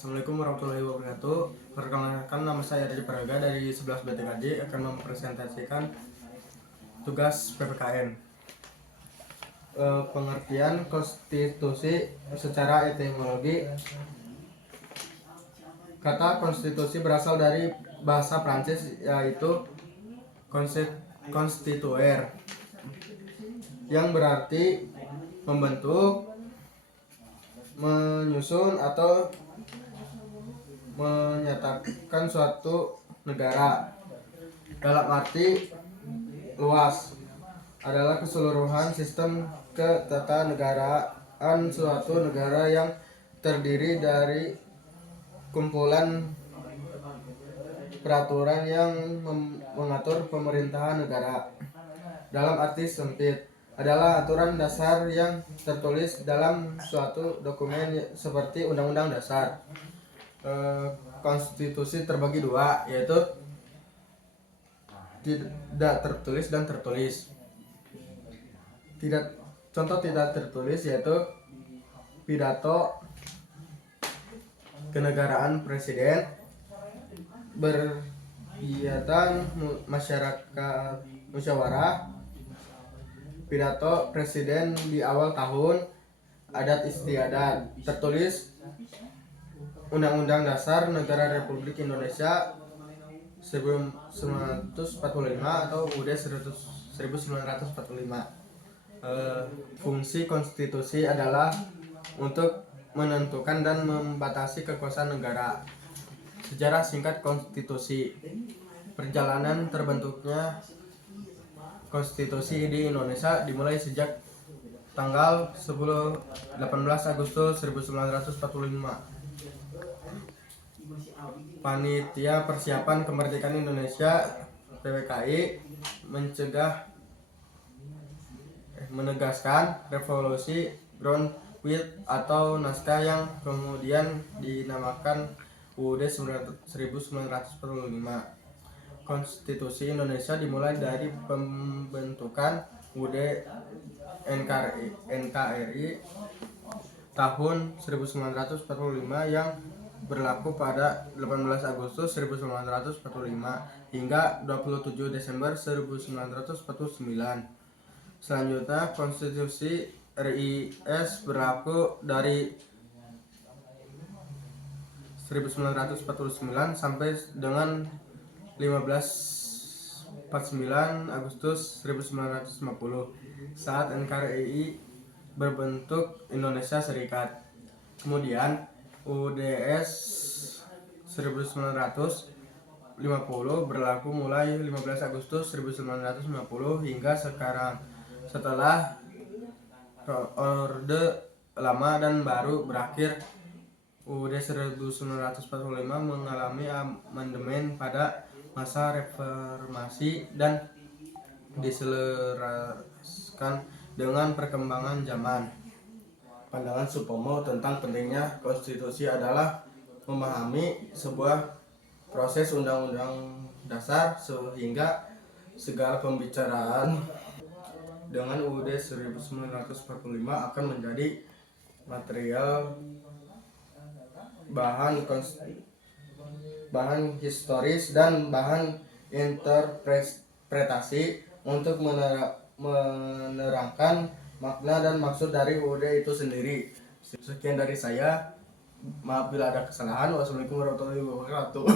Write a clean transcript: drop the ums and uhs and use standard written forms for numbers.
Assalamualaikum warahmatullahi wabarakatuh. Perkenalkan, nama saya Dedi Praga dari 11 BTKJ akan mempresentasikan tugas PPKN. Pengertian konstitusi secara etimologi. Kata konstitusi berasal dari bahasa Prancis, yaitu constituer, yang berarti membentuk, menyusun atau menyatakan suatu negara. Dalam arti luas adalah keseluruhan sistem ketatanegaraan suatu negara yang terdiri dari kumpulan peraturan yang mengatur pemerintahan negara. Dalam arti sempit adalah aturan dasar yang tertulis dalam suatu dokumen seperti Undang-Undang Dasar. Konstitusi terbagi dua, yaitu tidak tertulis dan tertulis. Contoh tidak tertulis yaitu pidato kenegaraan presiden, berkegiatan masyarakat musyawarah, pidato presiden di awal tahun, adat istiadat. Tertulis Undang-Undang Dasar Negara Republik Indonesia 1945 atau UUD 1945. Fungsi konstitusi adalah untuk menentukan dan membatasi kekuasaan negara. Sejarah singkat konstitusi. Perjalanan terbentuknya konstitusi di Indonesia dimulai sejak tanggal 18 Agustus 1945. Panitia Persiapan Kemerdekaan Indonesia (PPKI) menegaskan revolusi Ground Wheel atau naskah yang kemudian dinamakan UUD 1945. Konstitusi Indonesia dimulai dari pembentukan UUD NKRI tahun 1945 yang berlaku pada 18 Agustus 1945 hingga 27 Desember 1949. Selanjutnya, Konstitusi RIS berlaku dari 1949 sampai dengan 49 Agustus 1950 saat NKRI berbentuk Indonesia Serikat. Kemudian UUDS 1950 berlaku mulai 15 Agustus 1950 hingga sekarang. Setelah Orde Lama dan Baru berakhir, UUD 1945 mengalami amandemen pada masa reformasi dan diselaraskan dengan perkembangan zaman. Pandangan Supomo tentang pentingnya konstitusi adalah memahami sebuah proses undang-undang dasar sehingga segala pembicaraan dengan UUD 1945 akan menjadi material bahan historis dan bahan interpretasi untuk menerangkan makna dan maksud dari UUD itu sendiri. Sekian dari saya. Maaf bila ada kesalahan. Wassalamualaikum warahmatullahi wabarakatuh.